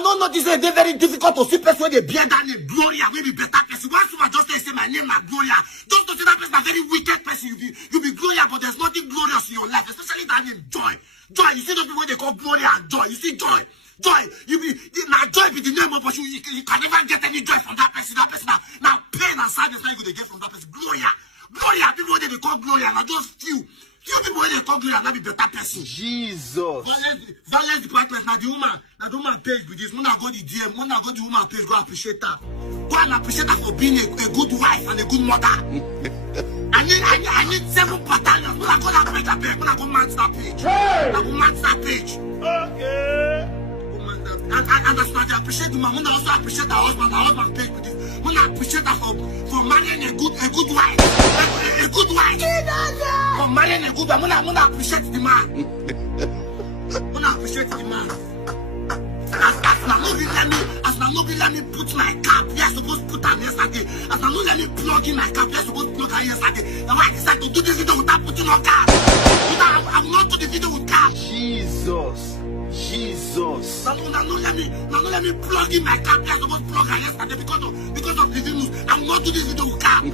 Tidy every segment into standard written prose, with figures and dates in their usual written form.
don't know this is very difficult to see person with a beard name Gloria. Will be better person. Once you just say my name like Gloria, just to say that person a very wicked person. You be Gloria, but there's nothing glorious in your life, especially that name Joy. Joy. You see those people they call Gloria and Joy. You see Joy. Joy. Now Joy be the name of person. You can never get any joy from that person. That person now pain and sadness now you could get from that person. Gloria. Gloria. People they call Gloria. Now just few people when they call Gloria, that be better person. Jesus. Violence department. Now the woman page with this. When I got the DM, when I got the woman page, go appreciate her. Go and appreciate her for being a good wife and a good mother. I need 7 battalions. When I go that page, when I go match that page. I go match that page. Okay. And that's why I appreciate the man. When I also appreciate her husband page with this. When I appreciate her for marrying a good wife. A good wife. For marrying a good wife. When I appreciate the man. When I appreciate the man. As nobody let me put my cap, we are supposed to put her yesterday. As nobody let me plug in my cap, we are supposed to plug her yesterday. Now I decided to do this video without putting on cap. I will not do the video with cap. Jesus. Now let me plug in my cap. We are supposed to plug her yesterday because of the news. I will not do this video with cap.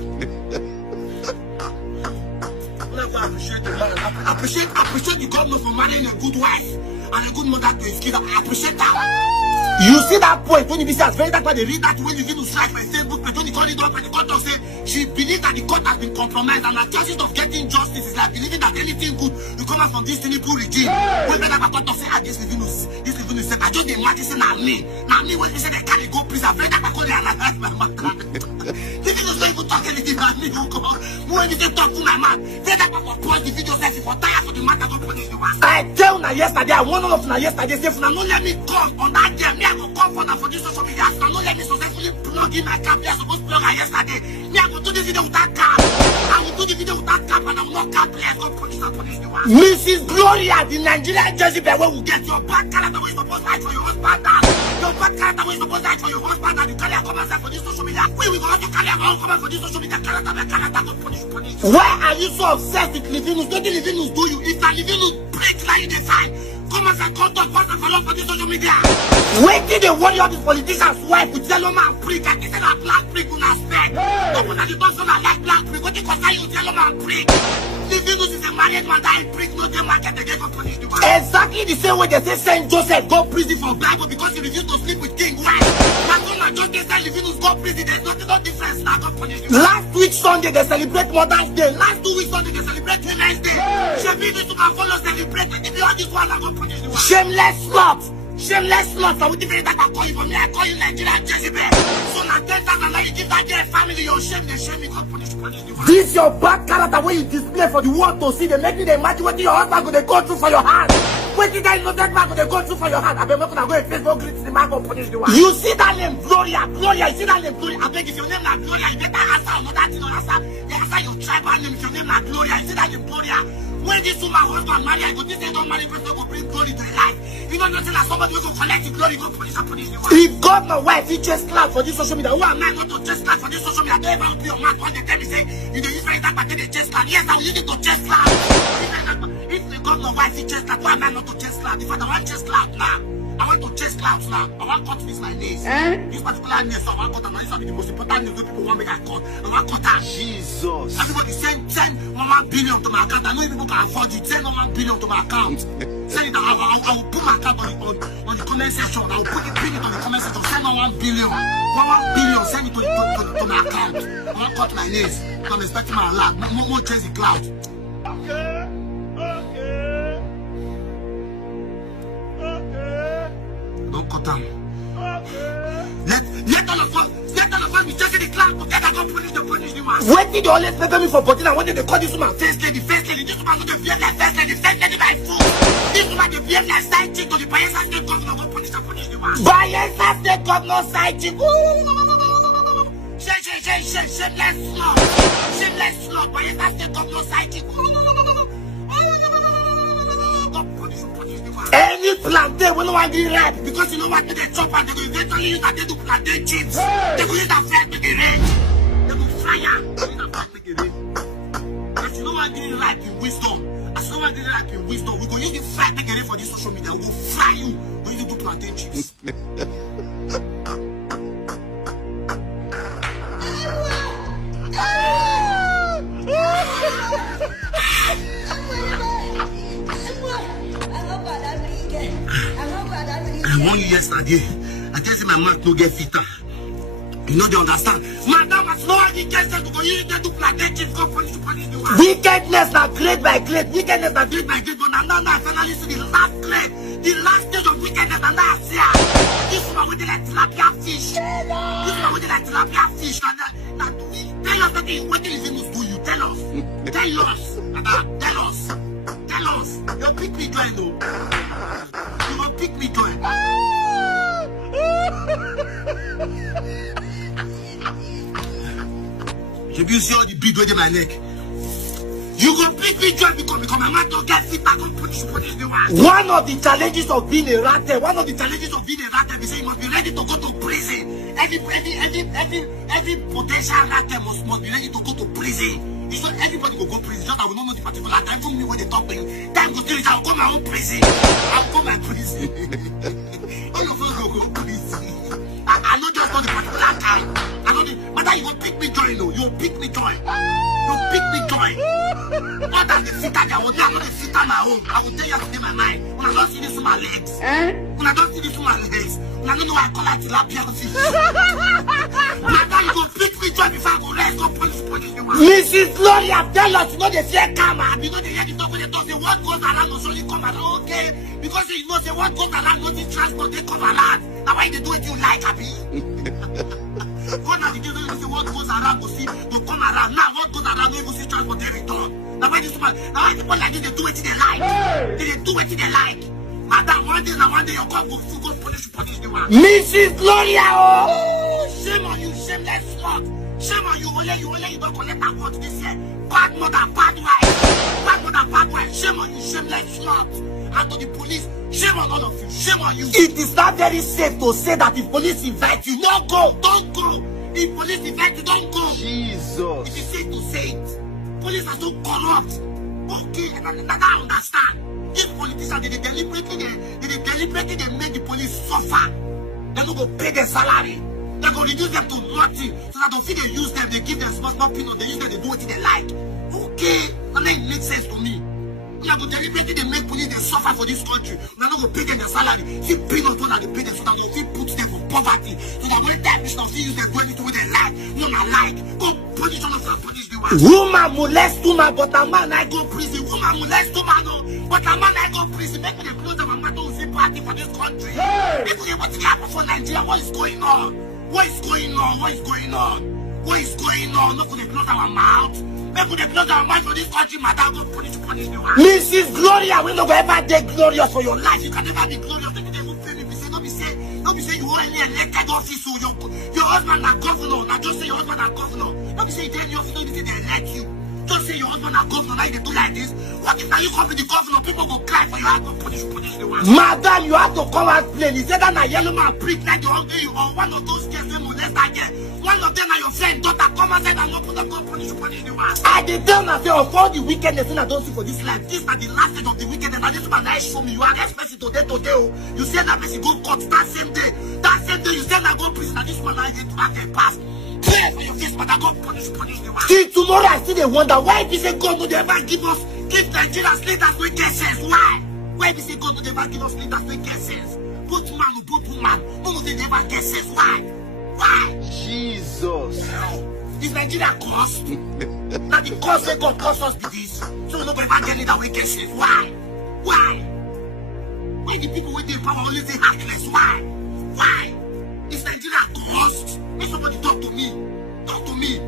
I appreciate the man. Appreciate the governor for marrying a good wife and a good mother to his kids. I appreciate that. You see that point when you see as very that they read that when you need to strike my Facebook page when you call it up and the court of say she believes that the court has been compromised and her chances of getting justice is like believing that anything good will come out from this Tinubu regime. When the court of say this Livinus said I just imagine say now me when they say they can't go please I very that I call it and my man. Livinus don't even talk anything about me. When they talk to my man, very that I pause the video say for tire for the matter to punish the one. I tell na yesterday I one of na yesterday say no let me come on that day. I go come for this social media. So no let me successfully plug in my cap. I supposed to plug her yesterday. Me I go do this video without cap. I will do the video without cap and I'm not cap. Let's go punish the one. Mrs. Gloria, the Nigerian Jezebel, where we get your bad character where you supposed to act for your husband. Your bad character where you supposed to act for your husband and you carry a comment for this social media. We will have to carry a comment for this social media. Character go punish. Why are you so obsessed with Livinus? Don't Livinus do you? If a Livinus break like you define. Come and contact us and follow for this social media. Wait till they worry of this politician's wife with yellow man prick and they say that black prick will not spend. But when you don't like black prick, what they concern you with yellow man prick? Livinus is a married man that he prick, no them market, they get go punish the one. Exactly the same way they say Saint Joseph go prison for Bible because he refused to sleep with King Wife. That's when I just they say Livinus go prison, there's nothing no difference now go punish the one. Last week Sunday they celebrate Mother's Day. Last 2 weeks Sunday they celebrate Women's Day. Livinus to follow celebrate and if you all this one I go punish the one. Shameless slut! Shameless slut! I would even that I call you for me. I call you Nigerian Jezebel. So now 10,000 now you give that girl family your shame. They shame me. God punish the one. This your bad character where you display for the world to see. They make you imagine what your husband could go through for your hand. What did I know that man could go through for your hand? I've been making a go in Facebook greet the man go punish the one. You see that name Gloria? Gloria, you see that name Gloria? I beg if your name not Gloria, you better answer another thing or answer your tribal name if your name not Gloria. You see that name Gloria? When this woman husband marry, I go this day don't marry person go bring glory to your life. You know nothing that somebody will go collect the glory, go punish the one. If God my wife, he just clap for this social media. Who am I not to just clap for this social media? Don't ever be your man one day tell me say you don't use very that but they just clap. Yes, I will use it to just clap. If the God my wife, he just clap, why am I not to just clap? If I don't want just clap now. I want to chase clouds now. I want to cut this my nails. This particular nail, so I want to cut them. This is the most important nail people want me to cut. I want to cut that. Jesus. Everybody send 1 billion to my account. I know people can afford it. Send 1 billion to my account. Send it. I will put my account on the comment section. I will pin it on the comment section. Send 1 billion. 1 billion. Send it to my account. I want to cut my nails. I'm expecting my alert. More chasing clouds. Okay. Don't cut them. Let all of us be chasing the cloud together. Go punish the one. When did you always pay me for body and when did they call this woman first lady? This woman not the behave like first lady by fool. This woman they behave like side chick to the Bayelsa State governor. Go punish the one. Bayelsa State governor side chick. Shameless slut. Bayelsa State governor side chick. Any plantain when no one get ripe because you know what they chop and they will eventually use that they do plantain chips. They will use that fat make it rain. They will fry out. They will use that fat make it rain. As you know what get ripe in wisdom. As you know what get ripe in wisdom, we go use the fat make it rain for this social media. We will fry you. We use do plantain chips. I warned you yesterday. I tell you my mouth no get fitter. You know they understand. Madam, as no one gets them to go, you need to plantain chips, go punish the one. Wickedness now grade by grade. Wickedness now grade by grade. But now I finally see the last grade. The last stage of wickedness and now I see her. This one with the like tilapia fish. This one with the like tilapia fish. Now, tell us what the Venus do you. Tell us. Tell us. Tell us. Tell us. You pick me join though. You will pick me join. You see all the bead in my neck. You completely join because my man don't get fit back on punish the one. One of the challenges of being a rat, is say you must be ready to go to prison. Every potential rat must be ready to go to prison. It's not everybody will go to prison. Just I will not know the particular time. Even me when they talk me, time goes till I will go my own prison. I will go my prison. All of us will go to prison. I know just on the particular time. I know the matter you will pick me join, no. You will pick me join. You will pick me join. Not that the fitter I will not the fitter my own. I will tell you to my mind. When I don't see this with my legs. When I don't see this with my legs. When I don't know why I call that tilapia fish. Matter you will pick me join before I go rest. Go police the one. Mrs. Gloria, tell us you know they fear karma. You know they hear the talk when they talk. Say what goes around must only come around. Okay. Because you know say what goes around no the transport they come around. Now why they do it you like, Abby? What are the days when you say what goes around go see to come around? Now what goes around no even see transport they return. Now why this woman? Now why people like this they do it they like? They do it they like. Madam, one day you come go full go punish the one. Mrs. Gloria, oh, shame on you, shameless slut. Shame on you, you don't collect that word this year. Bad mother, bad wife. Shame on you, shameless slut. And to the police, shame on all of you, shame on you. It is not very safe to say that if police invite you, no go, don't go. If police invite you, don't go. Jesus. It is safe to say it. Police are so corrupt. Okay, and I understand. If politicians they deliberately make the police suffer, they don't go pay their salary. They go reduce them to nothing so that don't feel they use them, they give them small peanuts, they use them, they do what they like. Okay, that makes sense to me. When I go deliberately they make police they suffer for this country. They don't go pay them their salary. See peanuts when they pay them so that they feel put them for poverty. So that when that mission of use them do anything with their life, no not like. Go punish all of them, punish the one. Woman molest woman, but a man I go prison. Woman molest woman, no. But a man I go prison. Make me the close of a man don't see party for this country. People say what's happening for Nigeria? What is going on? What is going on? What is going on? What is going on? Not going to close our mouth. Make we close our mouth for this country. Madam, go punish the one. Mrs. Gloria, we don't ever get glorious for your life. You can never be glorious. Don't be say you want any elected office. So your husband are governor. Now just say your husband are governor. Don't be say any office. Don't be say they elect you. Just say your husband are governor. Now they do like this. What if now you come with the governor? People go cry for you. I go punish the one. Madam, you have to come out plain. He said that a yellow man prick like you hungry or one of those girls they molest that girl. One of them are your friend, daughter, come and say that no put the God punish the one. I did tell myself of all the wickedness I don't see for this life. This is the last stage of the wickedness. And this man I show me you are expensive today. You say that person go court that same day. That same day you say that go prison and this man I get to have a pass. Pray for your face, but I go punish the one. See tomorrow I still they wonder why if you say God would ever give Nigerians leaders with sense. Why? Why if you say God would ever give us leaders with sense? Both man or both woman, no they never get sense. Why? Why? Jesus. Is Nigeria cost? Now the cost they God cost us with this. So we don't ever get leader with sense. Why? Why? Why the people with the power only say heartless? Why? Why? Is Nigeria cost? Make somebody talk to me. Talk to me.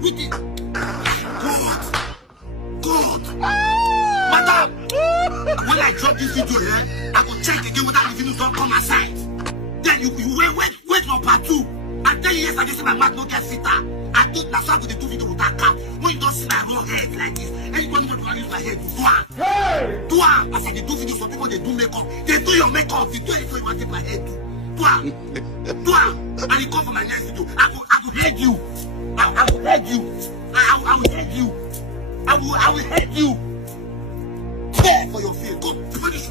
With it. Good. Madam, when I drop this video here, I will check again whether the videos don't come aside. Then you wait for part 2. I tell you yesterday, say my mouth don't get fitter. I think that's why I go to do video with that cap. When you don't see my raw head like this, anybody want to use my head, do it. Do it. As I do videos for people, they do makeup. They do your makeup. They do it for you want to take my head too. Do it. And you come for my next video. I will hate you. I will hate you. I will hate you. I will hate you. care for your field. Go punish